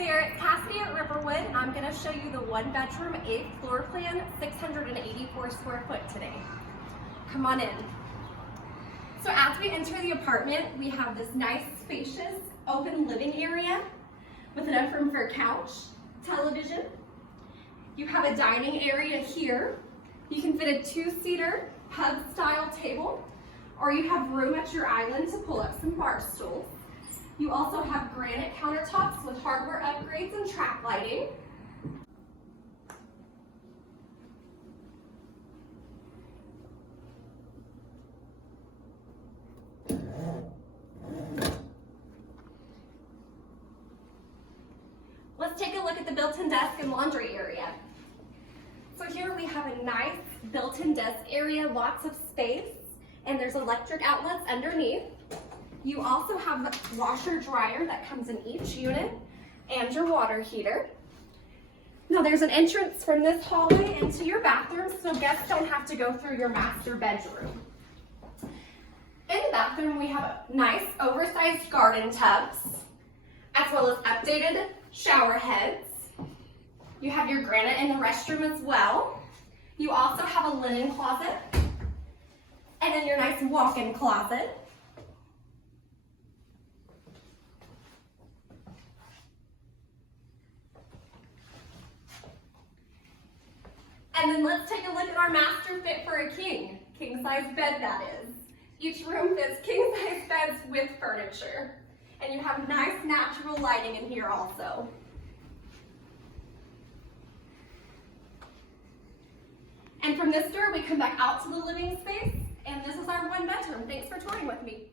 there, it's Cassidy at Riverwood, and I'm going to show you the one-bedroom, 8th floor plan, 684 square foot today. Come on in. So as we enter the apartment, we have this nice, spacious, open living area with an open-for couch, television. You have a dining area here. You can fit a 2-seater pub-style table, or you have room at your island to pull up some bar stools. You also have granite countertops with hardware upgrades and track lighting. Let's take a look at the built-in desk and laundry area. So here we have a nice built-in desk area, lots of space, and there's electric outlets underneath. You also have the washer dryer that comes in each unit and your water heater. Now there's an entrance from this hallway into your bathroom, so guests don't have to go through your master bedroom. In the bathroom we have nice oversized garden tubs, as well as updated shower heads. You have your granite in the restroom as well. You also have a linen closet, and then your nice walk-in closet. And then let's take a look at our master fit for a king size bed that is. Each room fits king size beds with furniture. And you have nice natural lighting in here also. And from this door, we come back out to the living space, and this is our one bedroom. Thanks for touring with me.